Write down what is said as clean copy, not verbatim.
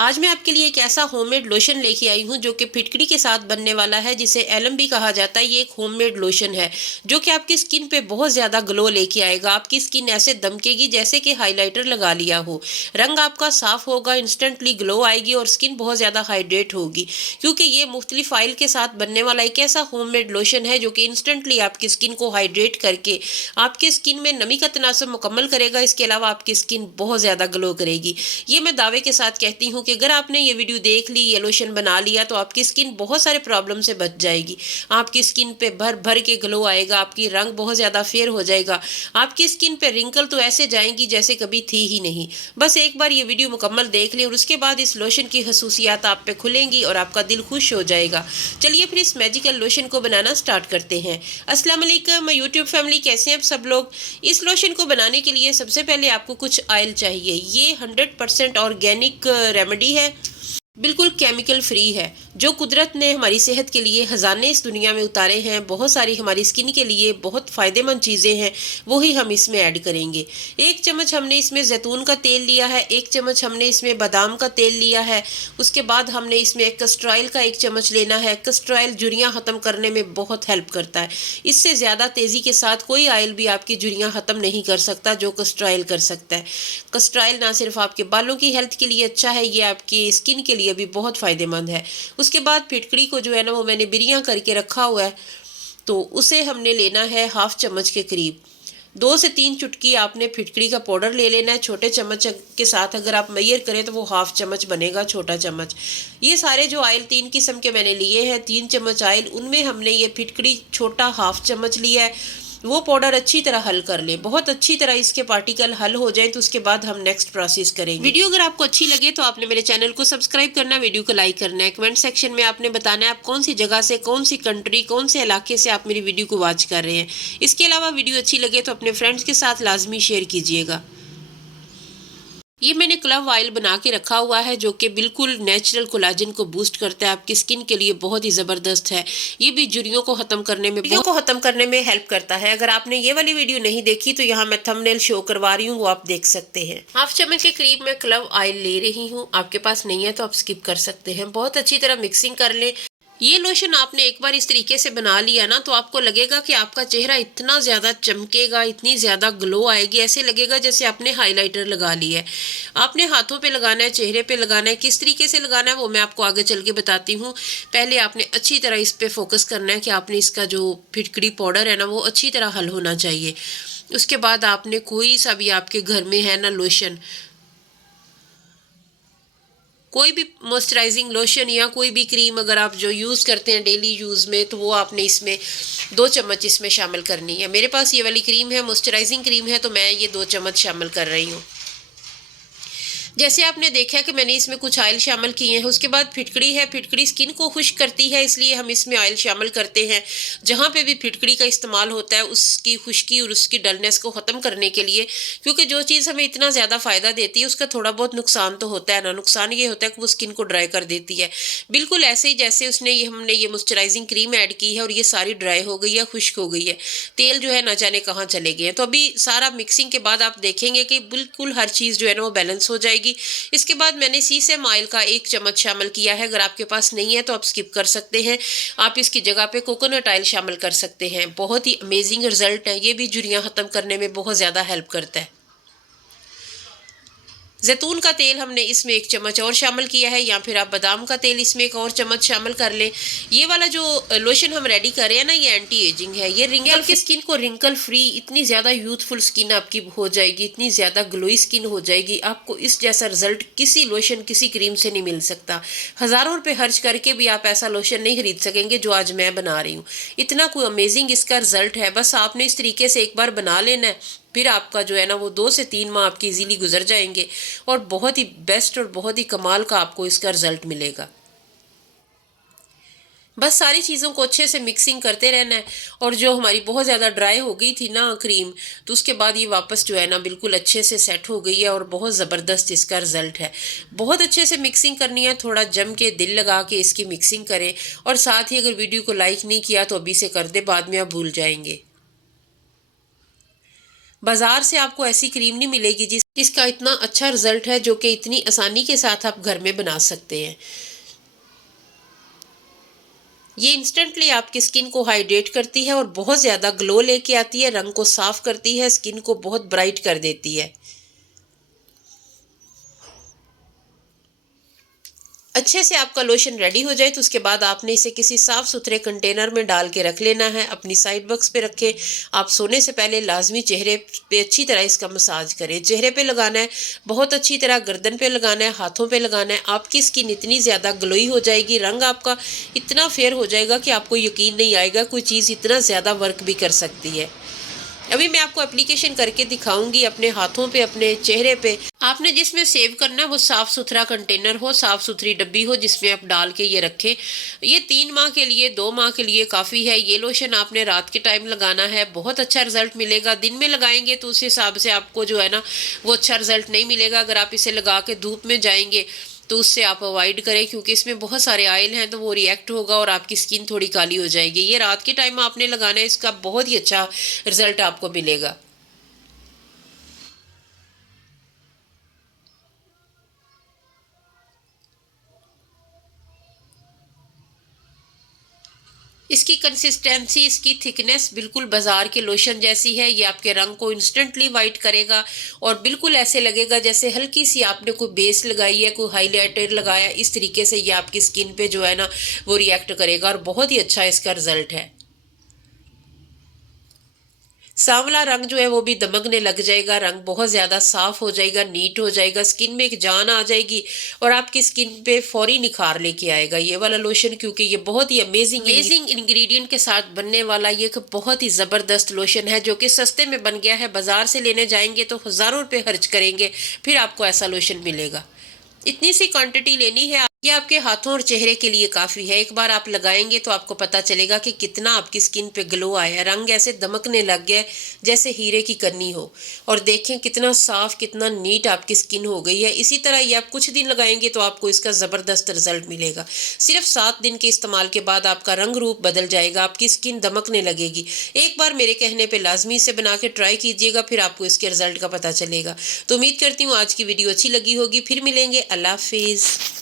आज मैं आपके लिए एक ऐसा होममेड लोशन लेके आई हूँ जो कि फिटकरी के साथ बनने वाला है, जिसे एलम भी कहा जाता है। ये एक होममेड लोशन है जो कि आपकी स्किन पे बहुत ज़्यादा ग्लो लेके आएगा। आपकी स्किन ऐसे दमकेगी जैसे कि हाइलाइटर लगा लिया हो। रंग आपका साफ होगा, इंस्टेंटली ग्लो आएगी और स्किन बहुत ज़्यादा हाइड्रेट होगी, क्योंकि ये मुख्तलिफ ऑयल के साथ बनने वाला एक ऐसा होममेड लोशन है जो कि इंस्टेंटली आपकी स्किन को हाइड्रेट करके आपकी स्किन में नमी का तनासब मुकम्मल करेगा। इसके अलावा आपकी स्किन बहुत ज़्यादा ग्लो करेगी। ये मैं दावे के साथ कहती हूँ कि अगर आपने ये वीडियो देख ली, ये लोशन बना लिया, तो आपकी स्किन बहुत सारे प्रॉब्लम से बच जाएगी। आपकी स्किन पे भर भर के ग्लो आएगा, आपकी रंग बहुत ज़्यादा फेयर हो जाएगा, आपकी स्किन पे रिंकल तो ऐसे जाएंगी जैसे कभी थी ही नहीं। बस एक बार ये वीडियो मुकम्मल देख लें और उसके बाद इस लोशन की खसूसियात आप पे खुलेंगी और आपका दिल खुश हो जाएगा। चलिए फिर इस मैजिकल लोशन को बनाना स्टार्ट करते हैं। अस्सलाम वालेकुम यूट्यूब फैमिली, कैसे हैं आप सब लोग। इस लोशन को बनाने के लिए सबसे पहले आपको कुछ ऑयल चाहिए। ये 100% ऑर्गेनिक रेमेडी है, बिल्कुल केमिकल फ्री है। जो कुदरत ने हमारी सेहत के लिए खजाने इस दुनिया में उतारे हैं, बहुत सारी हमारी स्किन के लिए बहुत फ़ायदेमंद चीज़ें हैं, वही हम इसमें ऐड करेंगे। 1 चम्मच हमने इसमें जैतून का तेल लिया है, 1 चम्मच हमने इसमें बादाम का तेल लिया है। उसके बाद हमने इसमें कस्टर ऑयल का 1 चम्मच लेना है। कस्टर ऑयल झुर्रियाँ ख़त्म करने में बहुत हेल्प करता है। इससे ज़्यादा तेज़ी के साथ कोई ऑयल भी आपकी झुर्रियाँ ख़त्म नहीं कर सकता जो कस्टर ऑयल कर सकता है। कस्टर ऑयल ना सिर्फ आपके बालों की हेल्थ के लिए अच्छा है, ये आपकी स्किन के लिए भी बहुत फ़ायदेमंद है। उसके बाद फिटकड़ी को जो है ना, वो मैंने बिरियां करके रखा हुआ है, तो उसे हमने लेना है 1/2 चम्मच के करीब। 2 से 3 चुटकी आपने फिटकड़ी का पाउडर ले लेना है। छोटे चम्मच के साथ अगर आप मेजर करें तो वो 1/2 चम्मच बनेगा, छोटा चम्मच। ये सारे जो ऑयल 3 किस्म के मैंने लिए हैं, 3 चम्मच ऑयल, उनमें हमने ये फिटकड़ी छोटा 1/2 चम्मच लिया है। वो पाउडर अच्छी तरह हल कर ले, बहुत अच्छी तरह इसके पार्टिकल हल हो जाए, तो उसके बाद हम नेक्स्ट प्रोसेस करेंगे। वीडियो अगर आपको अच्छी लगे तो आपने मेरे चैनल को सब्सक्राइब करना, वीडियो को लाइक करना है। कमेंट सेक्शन में आपने बताना है आप कौन सी जगह से, कौन सी कंट्री, कौन से इलाके से आप मेरी वीडियो को वॉच कर रहे हैं। इसके अलावा वीडियो अच्छी लगे तो अपने फ्रेंड्स के साथ लाजमी शेयर कीजिएगा। ये मैंने क्लव ऑयल बना के रखा हुआ है जो कि बिल्कुल नेचुरल कोलाजन को बूस्ट करता है, आपकी स्किन के लिए बहुत ही ज़बरदस्त है। ये भी झुर्रियों को ख़त्म करने में हेल्प करता है। अगर आपने ये वाली वीडियो नहीं देखी तो यहाँ मैं थंबनेल शो करवा रही हूँ, वो आप देख सकते हैं। 1/2 चम्मच के करीब मैं क्लव ऑयल ले रही हूँ। आपके पास नहीं है तो आप स्किप कर सकते हैं। बहुत अच्छी तरह मिक्सिंग कर लें। ये लोशन आपने एक बार इस तरीके से बना लिया ना, तो आपको लगेगा कि आपका चेहरा इतना ज़्यादा चमकेगा, इतनी ज़्यादा ग्लो आएगी, ऐसे लगेगा जैसे आपने हाइलाइटर लगा लिया है। आपने हाथों पे लगाना है, चेहरे पे लगाना है। किस तरीके से लगाना है वो मैं आपको आगे चल के बताती हूँ। पहले आपने अच्छी तरह इस पे फोकस करना है कि आपने इसका जो फिटकरी पाउडर है ना, वो अच्छी तरह हल होना चाहिए। उसके बाद आपने कोई सा भी आपके घर में है ना लोशन, कोई भी मॉइस्चराइजिंग लोशन या कोई भी क्रीम अगर आप जो यूज़ करते हैं डेली यूज़ में, तो वो आपने इसमें 2 चम्मच इसमें शामिल करनी है। मेरे पास ये वाली क्रीम है, मॉइस्चराइजिंग क्रीम है, तो मैं ये 2 चम्मच शामिल कर रही हूँ। जैसे आपने देखा कि मैंने इसमें कुछ ऑयल शामिल किए हैं। उसके बाद फिटकड़ी है, फिटकड़ी स्किन को खुश्क करती है, इसलिए हम इसमें ऑयल शामिल करते हैं। जहाँ पे भी फिटकड़ी का इस्तेमाल होता है उसकी खुश्की और उसकी डलनेस को ख़त्म करने के लिए, क्योंकि जो चीज़ हमें इतना ज़्यादा फ़ायदा देती है उसका थोड़ा बहुत नुकसान तो होता है ना। नुकसान ये होता है कि वो स्किन को ड्राई कर देती है, बिल्कुल ऐसे ही जैसे हमने ये मॉइस्चराइजिंग क्रीम ऐड की है और ये सारी ड्राई हो गई है, खुश्क हो गई है, तेल जो है ना जाने कहाँ चले गए हैं। तो अभी सारा मिक्सिंग के बाद आप देखेंगे कि बिल्कुल हर चीज़ जो है ना वो बैलेंस हो जाएगी। इसके बाद मैंने सीसम ऑयल का 1 चम्मच शामिल किया है। अगर आपके पास नहीं है तो आप स्किप कर सकते हैं। आप इसकी जगह पे कोकोनट ऑयल शामिल कर सकते हैं। बहुत ही अमेजिंग रिजल्ट है, ये भी झुर्रियाँ ख़त्म करने में बहुत ज़्यादा हेल्प करता है। जैतून का तेल हमने इसमें 1 चम्मच और शामिल किया है, या फिर आप बादाम का तेल इसमें 1 और चम्मच शामिल कर लें। ये वाला जो लोशन हम रेडी कर रहे हैं ना, ये एंटी एजिंग है। ये रिंकल की स्किन को रिंकल फ्री, इतनी ज़्यादा यूथफुल स्किन आपकी हो जाएगी, इतनी ज़्यादा ग्लोई स्किन हो जाएगी। आपको इस जैसा रिजल्ट किसी लोशन, किसी क्रीम से नहीं मिल सकता। हज़ारों रुपये खर्च करके भी आप ऐसा लोशन नहीं खरीद सकेंगे जो आज मैं बना रही हूँ। इतना कोई अमेजिंग इसका रिजल्ट है। बस आपने इस तरीके से एक बार बना लेना है, फिर आपका जो है ना वो 2 से 3 माह आपके इजीली गुजर जाएंगे और बहुत ही बेस्ट और बहुत ही कमाल का आपको इसका रिजल्ट मिलेगा। बस सारी चीज़ों को अच्छे से मिक्सिंग करते रहना है। और जो हमारी बहुत ज़्यादा ड्राई हो गई थी ना क्रीम, तो उसके बाद ये वापस जो है ना बिल्कुल अच्छे से सेट हो गई है और बहुत ज़बरदस्त इसका रिजल्ट है। बहुत अच्छे से मिक्सिंग करनी है, थोड़ा जम के दिल लगा के इसकी मिक्सिंग करें। और साथ ही अगर वीडियो को लाइक नहीं किया तो अभी से कर दे, बाद में आप भूल जाएंगे। बाजार से आपको ऐसी क्रीम नहीं मिलेगी जिसका इतना अच्छा रिजल्ट है, जो कि इतनी आसानी के साथ आप घर में बना सकते हैं। ये इंस्टेंटली आपकी स्किन को हाइड्रेट करती है और बहुत ज़्यादा ग्लो लेके आती है, रंग को साफ करती है, स्किन को बहुत ब्राइट कर देती है। अच्छे से आपका लोशन रेडी हो जाए तो उसके बाद आपने इसे किसी साफ सुथरे कंटेनर में डाल के रख लेना है, अपनी साइड बॉक्स पे रखें। आप सोने से पहले लाजमी चेहरे पे अच्छी तरह इसका मसाज करें। चेहरे पे लगाना है, बहुत अच्छी तरह गर्दन पे लगाना है, हाथों पे लगाना है। आपकी स्किन इतनी ज़्यादा ग्लोई हो जाएगी, रंग आपका इतना फेयर हो जाएगा कि आपको यकीन नहीं आएगा कोई चीज़ इतना ज़्यादा वर्क भी कर सकती है। अभी मैं आपको एप्लीकेशन करके दिखाऊंगी अपने हाथों पे, अपने चेहरे पे। आपने जिसमें सेव करना है वो साफ सुथरा कंटेनर हो, साफ सुथरी डब्बी हो, जिसमें आप डाल के ये रखें। ये 3 माह के लिए, 2 माह के लिए काफ़ी है। ये लोशन आपने रात के टाइम लगाना है, बहुत अच्छा रिजल्ट मिलेगा। दिन में लगाएंगे तो उस हिसाब से आपको जो है ना वो अच्छा रिजल्ट नहीं मिलेगा। अगर आप इसे लगा के धूप में जाएंगे तो उससे आप अवॉइड करें, क्योंकि इसमें बहुत सारे ऑयल हैं तो वो रिएक्ट होगा और आपकी स्किन थोड़ी काली हो जाएगी। ये रात के टाइम आपने लगाना है, इसका बहुत ही अच्छा रिजल्ट आपको मिलेगा। इसकी कंसिस्टेंसी, इसकी थिकनेस बिल्कुल बाजार के लोशन जैसी है। ये आपके रंग को इंस्टेंटली वाइट करेगा और बिल्कुल ऐसे लगेगा जैसे हल्की सी आपने कोई बेस लगाई है, कोई हाइलाइटर लगाया। इस तरीके से ये आपकी स्किन पे जो है ना वो रिएक्ट करेगा और बहुत ही अच्छा इसका रिजल्ट है। सांवला रंग जो है वो भी दमकने लग जाएगा, रंग बहुत ज़्यादा साफ हो जाएगा, नीट हो जाएगा, स्किन में एक जान आ जाएगी और आपकी स्किन पे फौरी निखार लेके आएगा ये वाला लोशन। क्योंकि ये बहुत ही अमेजिंग इंग्रेडिएंट के साथ बनने वाला ये एक बहुत ही ज़बरदस्त लोशन है, जो कि सस्ते में बन गया है। बाजार से लेने जाएंगे तो हज़ारों रुपये खर्च करेंगे, फिर आपको ऐसा लोशन मिलेगा। इतनी सी क्वांटिटी लेनी है। ये आपके हाथों और चेहरे के लिए काफ़ी है। एक बार आप लगाएंगे तो आपको पता चलेगा कि कितना आपकी स्किन पे ग्लो आया, रंग ऐसे दमकने लग गया है जैसे हीरे की करनी हो। और देखें कितना साफ, कितना नीट आपकी स्किन हो गई है। इसी तरह ये आप कुछ दिन लगाएंगे तो आपको इसका ज़बरदस्त रिजल्ट मिलेगा। सिर्फ 7 दिन के इस्तेमाल के बाद आपका रंग रूप बदल जाएगा, आपकी स्किन दमकने लगेगी। एक बार मेरे कहने पर लाजमी से बना के ट्राई कीजिएगा, फिर आपको इसके रिजल्ट का पता चलेगा। तो उम्मीद करती हूँ आज की वीडियो अच्छी लगी होगी। फिर मिलेंगे। अल्लाह हाफिज़।